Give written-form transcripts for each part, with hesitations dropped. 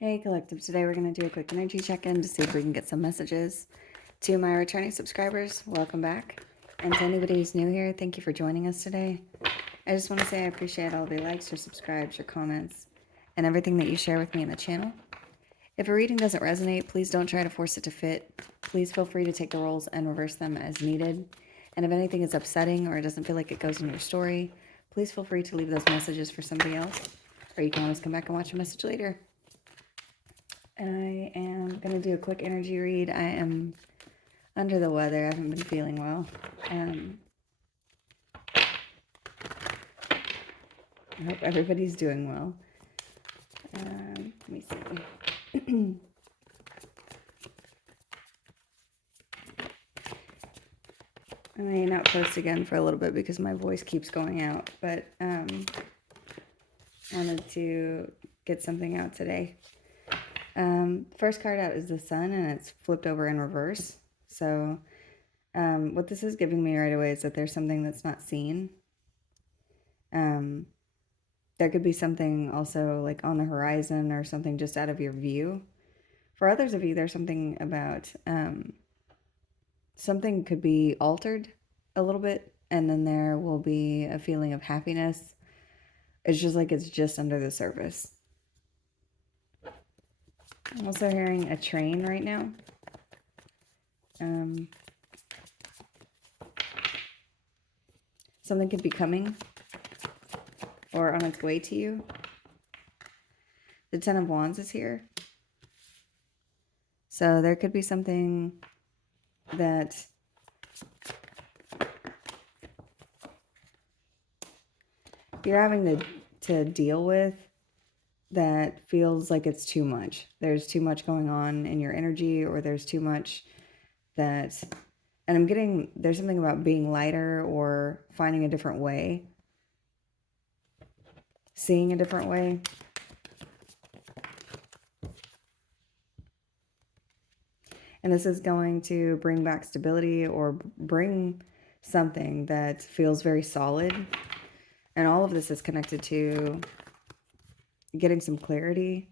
Hey Collective, today we're going to do a quick energy check-in to see if we can get some messages. To my returning subscribers, welcome back. And to anybody who's new here, thank you for joining us today. I just want to say I appreciate all of your likes, your subscribes, your comments, and everything that you share with me in the channel. If a reading doesn't resonate, please don't try to force it to fit. Please feel free to take the roles and reverse them as needed. And if anything is upsetting or it doesn't feel like it goes in your story, please feel free to leave those messages for somebody else, or you can always come back and watch a message later. I am going to do a quick energy read. I am under the weather. I haven't been feeling well. I hope everybody's doing well. Let me see. I may not post again for a little bit because my voice keeps going out, but wanted to get something out today. First card out is the Sun, and it's flipped over in reverse. So what this is giving me right away is that there's something that's not seen. There could be something also like on the horizon or something just out of your view. For others of you, there's something about something could be altered a little bit, and then there will be a feeling of happiness. It's just like it's just under the surface. I'm also hearing a train right now. Something could be coming or on its way to you. The Ten of Wands is here. So there could be something that you're having to deal with that feels like it's too much. There's too much going on in your energy, or there's too much that, and I'm getting, there's something about being lighter or finding a different way, seeing a different way. And this is going to bring back stability or bring something that feels very solid. And all of this is connected to getting some clarity.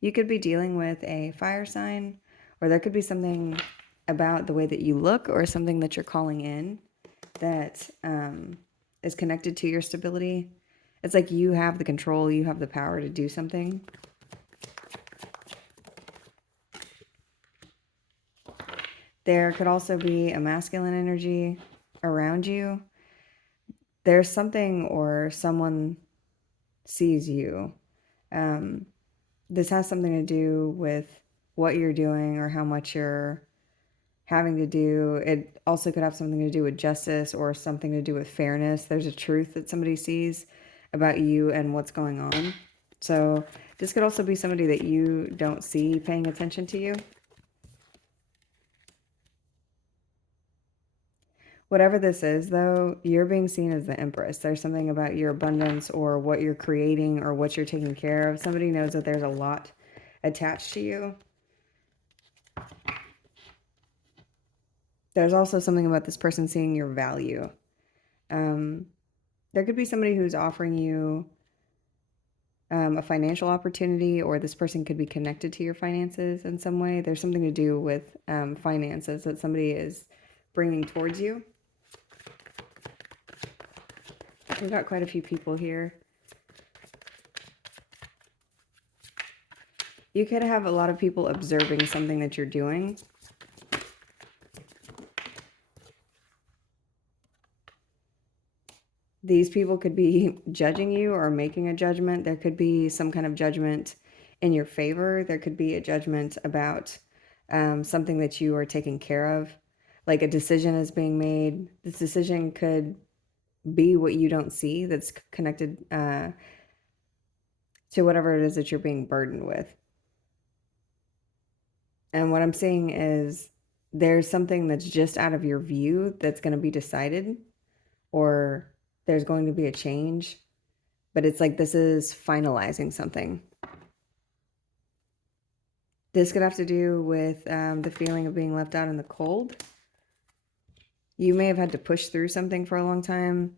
You could be dealing with a fire sign, or there could be something about the way that you look or something that you're calling in that is connected to your stability. It's like you have the control, you have the power to do something. There could also be a masculine energy around you. There's something or someone sees you. This has something to do with what you're doing or how much you're having to do. It also could have something to do with justice or something to do with fairness. There's a truth that somebody sees about you and what's going on. So this could also be somebody that you don't see paying attention to you. Whatever this is, though, you're being seen as the Empress. There's something about your abundance or what you're creating or what you're taking care of. Somebody knows that there's a lot attached to you. There's also something about this person seeing your value. There could be somebody who's offering you a financial opportunity, or this person could be connected to your finances in some way. There's something to do with finances that somebody is bringing towards you. We've got quite a few people here. You could have a lot of people observing something that you're doing. These people could be judging you or making a judgment. There could be some kind of judgment in your favor. There could be a judgment about something that you are taking care of. Like a decision is being made. This decision could be what you don't see, that's connected to whatever it is that you're being burdened with. And what I'm seeing is there's something that's just out of your view that's going to be decided, or there's going to be a change, but it's like this is finalizing something. This could have to do with the feeling of being left out in the cold. You may have had to push through something for a long time,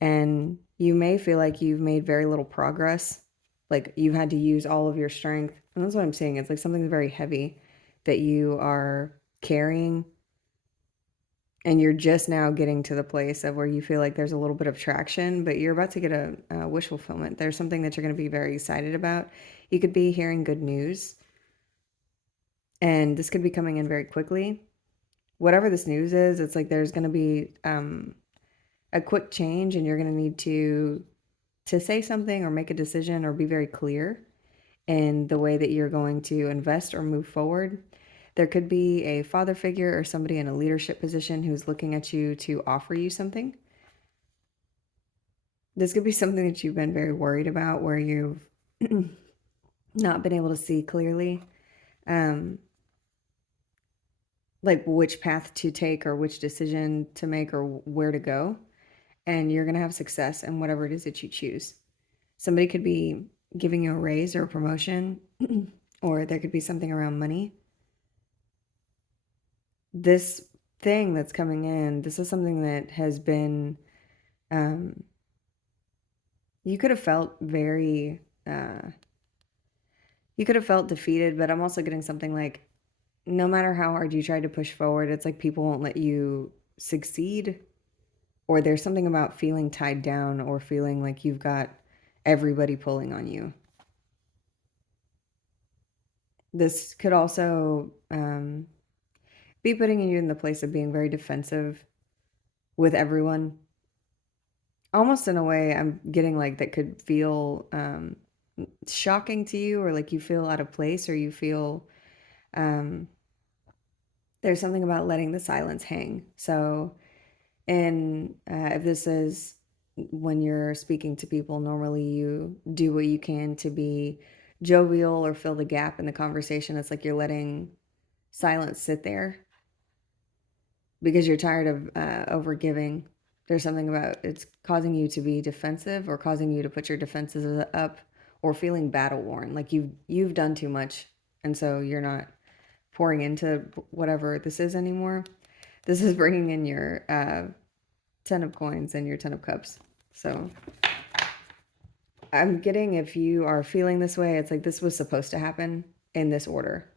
And you may feel like you've made very little progress. Like you've had to use all of your strength. And that's what I'm saying. It's like something very heavy that you are carrying. And you're just now getting to the place of where you feel like there's a little bit of traction, but you're about to get a wish fulfillment. There's something that you're going to be very excited about. You could be hearing good news, and this could be coming in very quickly. Whatever this news is, it's like there's going to be a quick change, and you're going to need to say something or make a decision or be very clear in the way that you're going to invest or move forward. There could be a father figure or somebody in a leadership position who's looking at you to offer you something. This could be something that you've been very worried about, where you've not been able to see clearly, like which path to take or which decision to make or where to go. And you're going to have success in whatever it is that you choose. Somebody could be giving you a raise or a promotion, or there could be something around money. This thing that's coming in, this is something that has been, you could have felt very, you could have felt defeated, but I'm also getting something like, no matter how hard you try to push forward, it's like people won't let you succeed, or there's something about feeling tied down or feeling like you've got everybody pulling on you. This could also be putting you in the place of being very defensive with everyone. Almost in a way, I'm getting like that could feel shocking to you, or like you feel out of place, or you feel there's something about letting the silence hang. So, and if this is when you're speaking to people, normally you do what you can to be jovial or fill the gap in the conversation. It's like you're letting silence sit there because you're tired of overgiving. There's something about it's causing you to be defensive, or causing you to put your defenses up, or feeling battle worn, like you've done too much, and so you're not pouring into whatever this is anymore. This is bringing in your 10 of coins and your 10 of cups. So I'm getting, if you are feeling this way, it's like this was supposed to happen in this order.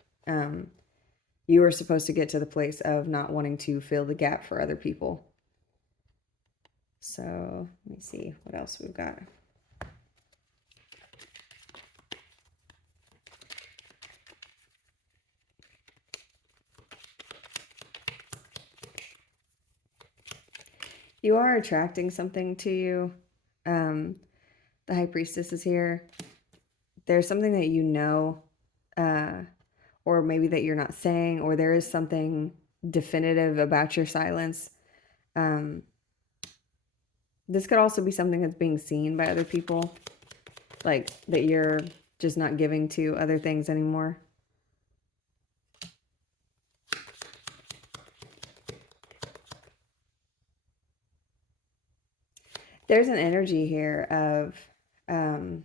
You were supposed to get to the place of not wanting to fill the gap for other people. So let me see what else we've got. You are attracting something to you. The High Priestess is here. There's something that you know, or maybe that you're not saying, or there is something definitive about your silence. This could also be something that's being seen by other people, like that you're just not giving to other things anymore. There's an energy here of, I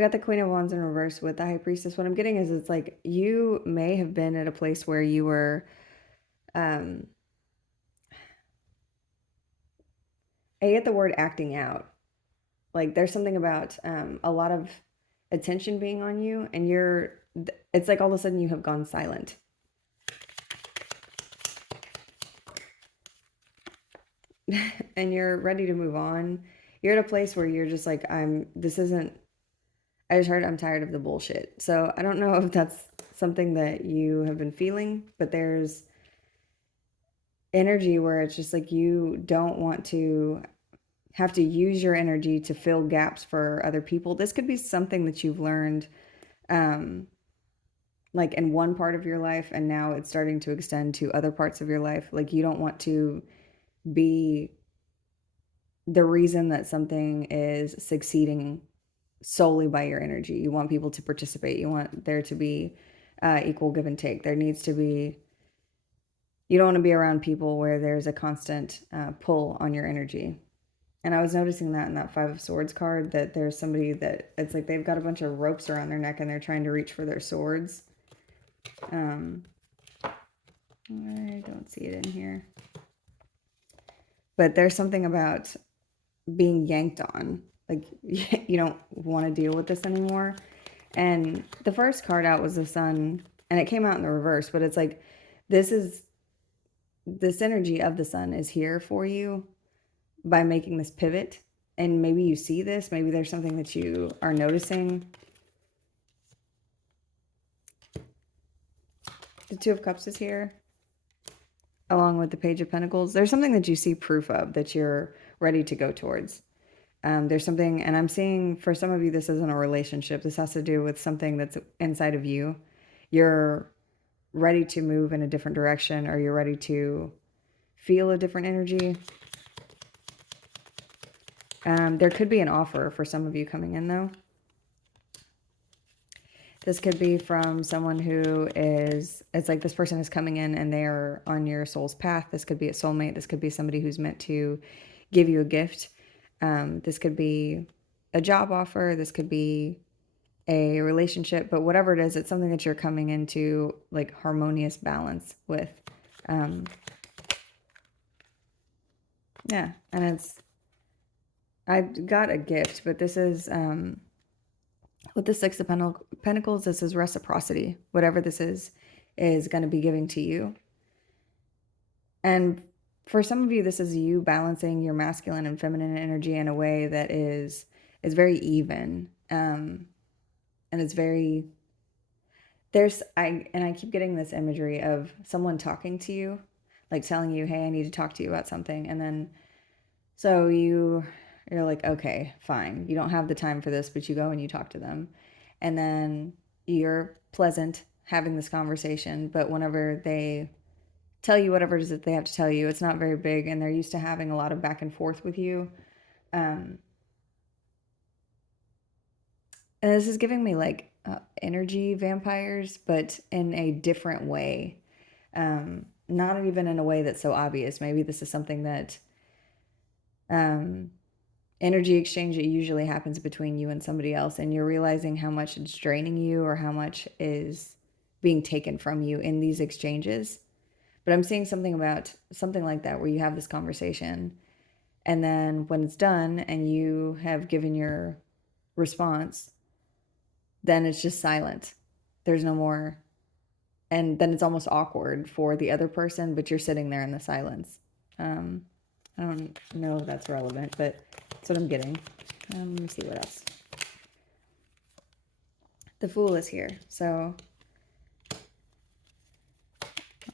got the Queen of Wands in reverse with the High Priestess. What I'm getting is it's like you may have been at a place where you were, I get the word acting out. Like there's something about a lot of attention being on you, and it's like all of a sudden you have gone silent. And you're ready to move on. You're at a place where you're just like, I just heard I'm tired of the bullshit. So I don't know if that's something that you have been feeling, but there's energy where it's just like you don't want to have to use your energy to fill gaps for other people. This could be something that you've learned like in one part of your life, and now it's starting to extend to other parts of your life. Like you don't want to be the reason that something is succeeding solely by your energy. You want people to participate. You want there to be equal give and take. There needs to be, you don't want to be around people where there's a constant pull on your energy. And I was noticing that in that Five of Swords card, that there's somebody that it's like they've got a bunch of ropes around their neck and they're trying to reach for their swords. I don't see it in here. but there's something about being yanked on. Like, you don't want to deal with this anymore. And the first card out was the sun, and it came out in the reverse, but it's like, this is, this energy of the sun is here for you by making this pivot. And maybe you see this, maybe there's something that you are noticing. The Two of Cups is here, along with the Page of Pentacles. There's something that you see proof of, that you're ready to go towards. There's something, and I'm seeing for some of you, this isn't a relationship. This has to do with something that's inside of you. You're ready to move in a different direction, or you're ready to feel a different energy. There could be an offer for some of you coming in, though. This could be from someone who is, it's like this person is coming in and they're on your soul's path. This could be a soulmate. This could be somebody who's meant to give you a gift. This could be a job offer. This could be a relationship, but whatever it is, it's something that you're coming into like harmonious balance with. Yeah, and it's, I got a gift, but this is, with the Six of Pentacles, this is reciprocity. Whatever this is going to be giving to you. And for some of you, this is you balancing your masculine and feminine energy in a way that is very even. And it's very, I keep getting this imagery of someone talking to you, like telling you, hey, I need to talk to you about something. And then, so you're like, okay, fine. You don't have the time for this, but you go and you talk to them. And then you're pleasant having this conversation. But whenever they tell you whatever it is that they have to tell you, it's not very big. And they're used to having a lot of back and forth with you. And this is giving me like energy vampires, but in a different way. Not even in a way that's so obvious. Maybe this is something that energy exchange that usually happens between you and somebody else, and you're realizing how much it's draining you or how much is being taken from you in these exchanges. But I'm seeing something about something like that, where you have this conversation, and then when it's done and you have given your response, then it's just silent. There's no more. And then it's almost awkward for the other person, but you're sitting there in the silence. I don't know if that's relevant, but that's what I'm getting. Let me see what else. The Fool is here. So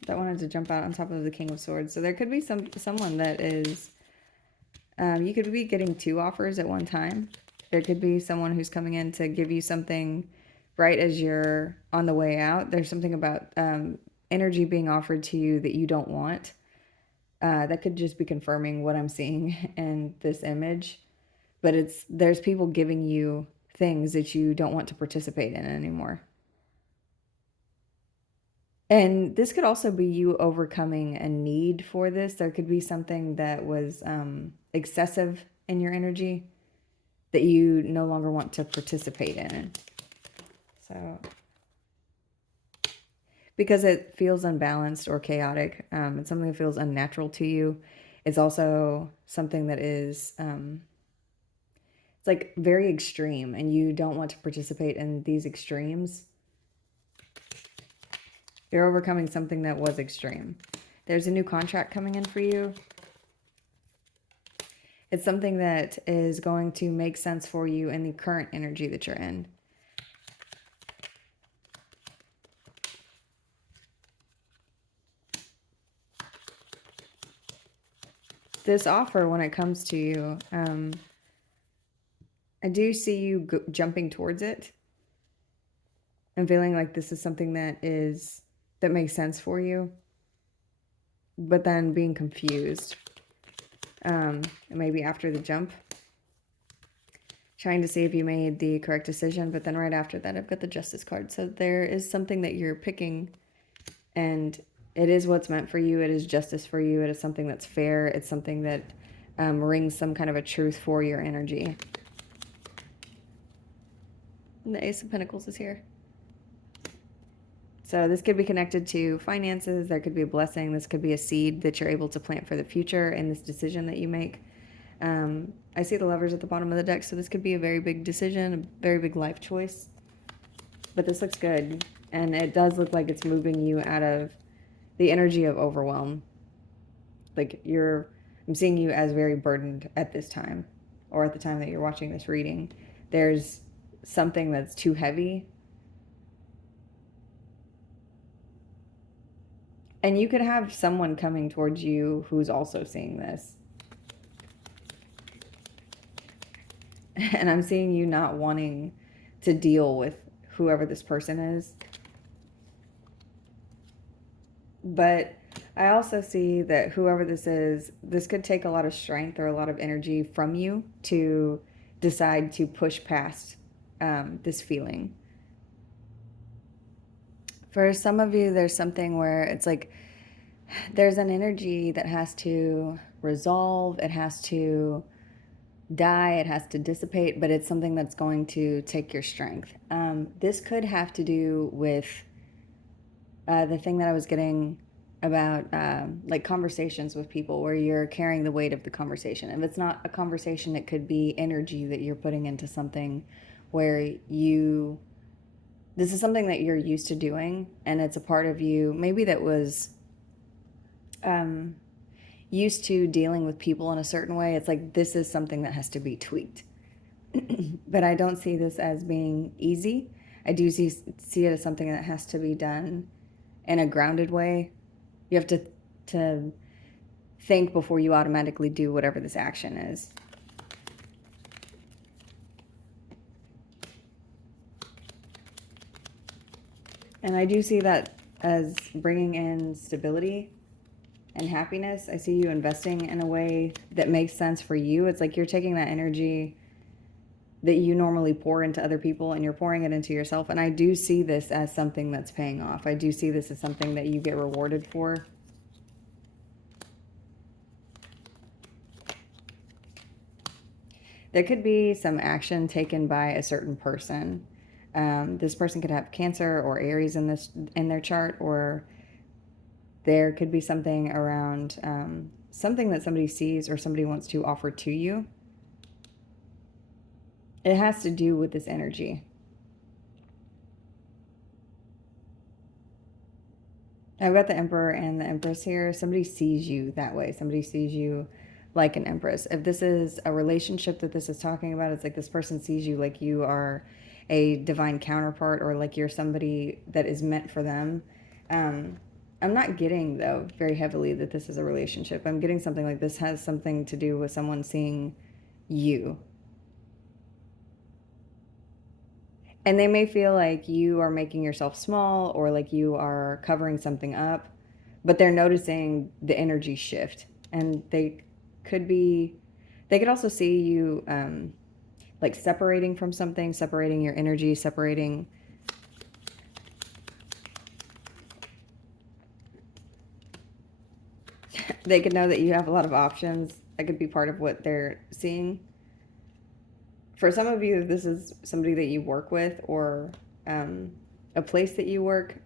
that wanted to jump out on top of the King of Swords. So there could be someone that is, you could be getting two offers at one time. There could be someone who's coming in to give you something right as you're on the way out. There's something about energy being offered to you that you don't want. That could just be confirming what I'm seeing in this image. But there's people giving you things that you don't want to participate in anymore. And this could also be you overcoming a need for this. There could be something that was excessive in your energy that you no longer want to participate in. So, because it feels unbalanced or chaotic, it's something that feels unnatural to you. It's also something that is, it's like very extreme, and you don't want to participate in these extremes. You're overcoming something that was extreme. There's a new contract coming in for you. It's something that is going to make sense for you in the current energy that you're in. This offer, when it comes to you, I do see you jumping towards it and feeling like this is something that makes sense for you, but then being confused. Maybe after the jump, trying to see if you made the correct decision, but then right after that, I've got the Justice card. So there is something that you're picking, and it is what's meant for you. It is justice for you. It is something that's fair. It's something that rings some kind of a truth for your energy. And the Ace of Pentacles is here. So this could be connected to finances. There could be a blessing. This could be a seed that you're able to plant for the future in this decision that you make. I see the Lovers at the bottom of the deck, so this could be a very big decision, a very big life choice. But this looks good, and it does look like it's moving you out of the energy of overwhelm. Like I'm seeing you as very burdened at this time, or at the time that you're watching this reading. There's something that's too heavy. And you could have someone coming towards you who's also seeing this. And I'm seeing you not wanting to deal with whoever this person is. But I also see that whoever this is, this could take a lot of strength or a lot of energy from you to decide to push past this feeling. For some of you, there's something where it's like there's an energy that has to resolve, it has to die, it has to dissipate, but it's something that's going to take your strength. This could have to do with the thing that I was getting about like conversations with people where you're carrying the weight of the conversation. If it's not a conversation, it could be energy that you're putting into something where this is something that you're used to doing, and it's a part of you maybe that was used to dealing with people in a certain way. It's like this is something that has to be tweaked. But I don't see this as being easy. I do see it as something that has to be done in a grounded way. You have to think before you automatically do whatever this action is. And I do see that as bringing in stability and happiness. I see you investing in a way that makes sense for you. It's like you're taking that energy that you normally pour into other people and you're pouring it into yourself. And I do see this as something that's paying off. I do see this as something that you get rewarded for. There could be some action taken by a certain person. This person could have Cancer or Aries in their chart, or there could be something around something that somebody sees or somebody wants to offer to you. It has to do with this energy. I've got the Emperor and the Empress here. Somebody sees you that way. Somebody sees you like an Empress. If this is a relationship that this is talking about, it's like this person sees you like you are a divine counterpart, or like you're somebody that is meant for them. I'm not getting, though, very heavily that this is a relationship. I'm getting something like this has something to do with someone seeing you. And they may feel like you are making yourself small or like you are covering something up, but they're noticing the energy shift. And they could also see you like separating from something, separating your energy, separating. They could know that you have a lot of options. That could be part of what they're seeing. For some of you, this is somebody that you work with, or a place that you work.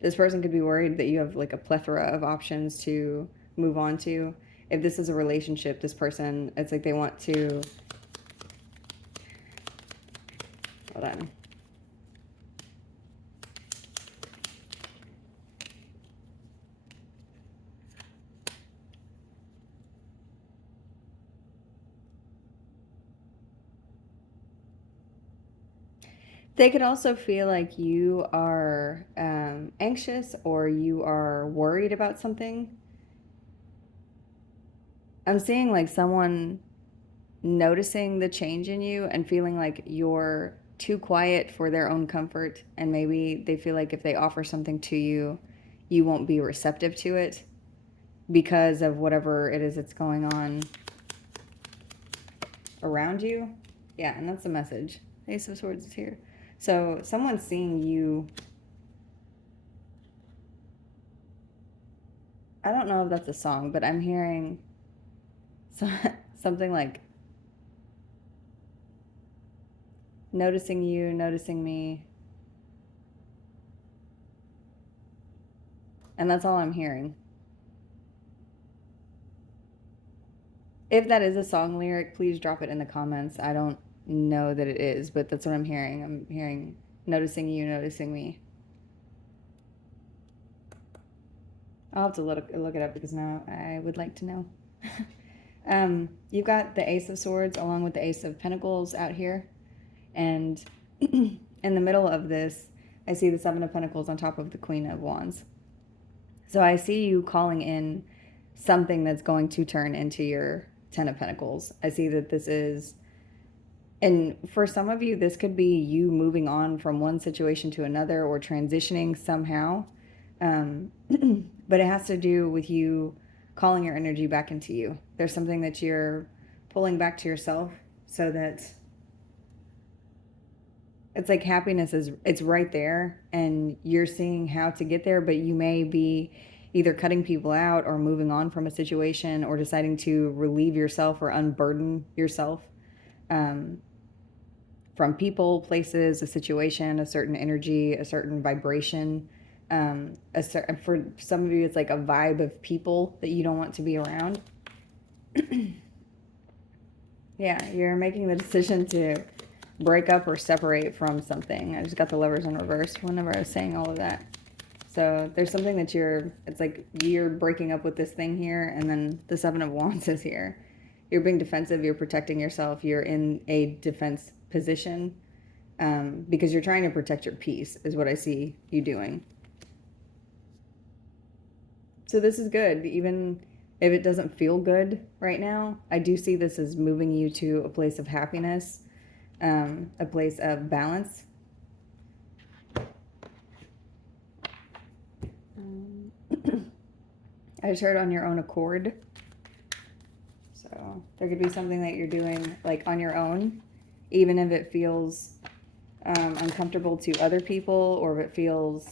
This person could be worried that you have like a plethora of options to move on to. If this is a relationship, this person, it's like they want to, hold on. They could also feel like you are anxious or you are worried about something. I'm seeing like someone noticing the change in you and feeling like you're too quiet for their own comfort. And maybe they feel like if they offer something to you, you won't be receptive to it because of whatever it is that's going on around you. Yeah, and that's the message. Ace of Swords is here. So someone's seeing you. I don't know if that's a song, but I'm hearing something like noticing you, noticing me. And that's all I'm hearing. If that is a song lyric, please drop it in the comments. I don't know that it is, but that's what I'm hearing. I'm hearing noticing you, noticing me. I'll have to look it up because now I would like to know. You've got the Ace of Swords along with the Ace of Pentacles out here. And in the middle of this, I see the Seven of Pentacles on top of the Queen of Wands. So I see you calling in something that's going to turn into your Ten of Pentacles. I see that this is, and for some of you, this could be you moving on from one situation to another or transitioning somehow. But it has to do with you calling your energy back into you. There's something that you're pulling back to yourself so that it's like happiness is, it's right there and you're seeing how to get there, but you may be either cutting people out or moving on from a situation or deciding to relieve yourself or unburden yourself from people, places, a situation, a certain energy, a certain vibration. For some of you, it's like a vibe of people that you don't want to be around. Yeah, you're making the decision to break up or separate from something. I just got the Lovers in reverse whenever I was saying all of that. So there's something that it's like you're breaking up with this thing here, and then the Seven of Wands is here. You're being defensive, you're protecting yourself, you're in a defense position because you're trying to protect your peace, is what I see you doing. So this is good, even if it doesn't feel good right now. I do see this as moving you to a place of happiness, a place of balance. I just heard on your own accord. So there could be something that you're doing like on your own, even if it feels uncomfortable to other people, or if it feels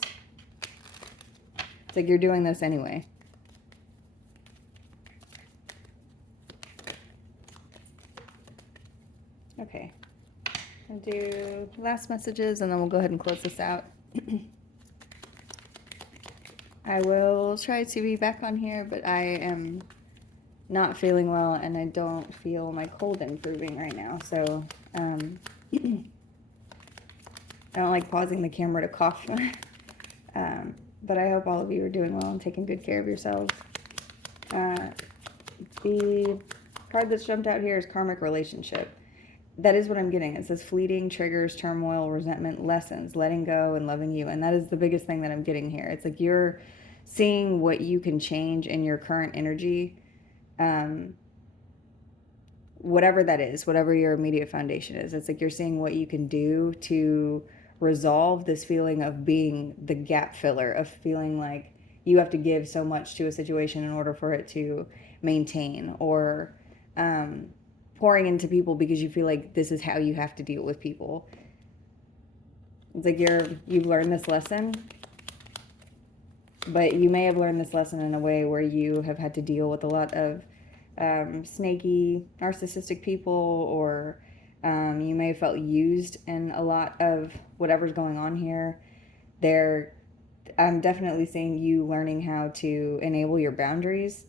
it's like you're doing this anyway. Okay. I'll do last messages and then we'll go ahead and close this out. I will try to be back on here, but I am not feeling well and I don't feel my cold improving right now. So I don't like pausing the camera to cough. But I hope all of you are doing well and taking good care of yourselves. The card that's jumped out here is Karmic Relationship. That is what I'm getting. It says fleeting, triggers, turmoil, resentment, lessons, letting go, and loving you. And that is the biggest thing that I'm getting here. It's like you're seeing what you can change in your current energy, whatever that is, whatever your immediate foundation is. It's like you're seeing what you can do to resolve this feeling of being the gap filler, of feeling like you have to give so much to a situation in order for it to maintain, or pouring into people because you feel like this is how you have to deal with people. It's like you've learned this lesson, but you may have learned this lesson in a way where you have had to deal with a lot of snaky, narcissistic people, or you may have felt used in a lot of whatever's going on here. I'm definitely seeing you learning how to enable your boundaries.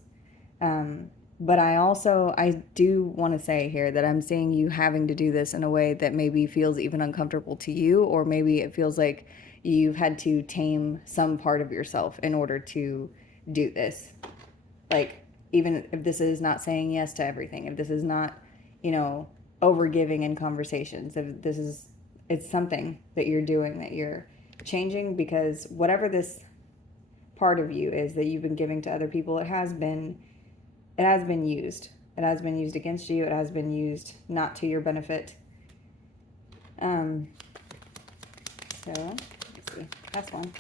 But I do want to say here that I'm seeing you having to do this in a way that maybe feels even uncomfortable to you, or maybe it feels like you've had to tame some part of yourself in order to do this. Like, even if this is not saying yes to everything, if this is not, over giving in conversations, if this is, it's something that you're doing, that you're changing, because whatever this part of you is that you've been giving to other people, it has been used. It has been used against you. It has been used not to your benefit. So, let's see. Last one.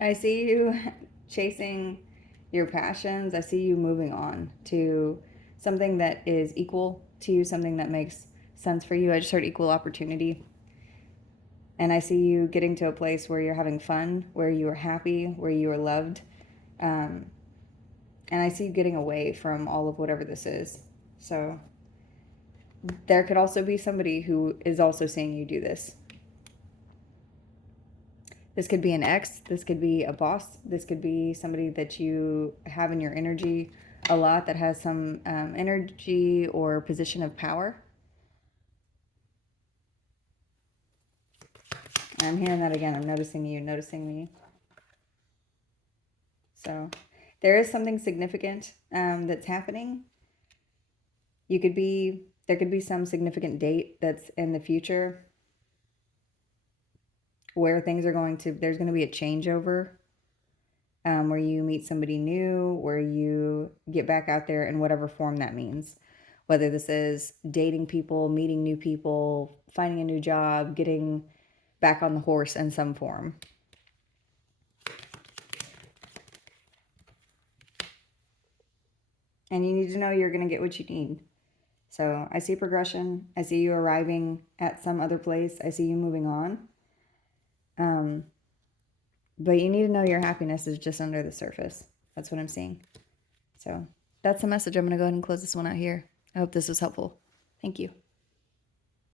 I see you chasing your passions. I see you moving on to something that is equal to you, something that makes sense for you. I just heard equal opportunity. And I see you getting to a place where you're having fun, where you are happy, where you are loved. And I see you getting away from all of whatever this is. So there could also be somebody who is also seeing you do this. This could be an ex. This could be a boss. This could be somebody that you have in your energy a lot that has some energy or position of power. I'm hearing that again. I'm noticing you, noticing me. So there is something significant that's happening. There could be some significant date that's in the future where things are there's going to be a changeover, where you meet somebody new, where you get back out there in whatever form that means. Whether this is dating people, meeting new people, finding a new job, getting back on the horse in some form. And you need to know you're going to get what you need. So I see progression. I see you arriving at some other place. I see you moving on. But you need to know your happiness is just under the surface. That's what I'm seeing. So that's the message. I'm going to go ahead and close this one out here. I hope this was helpful. Thank you.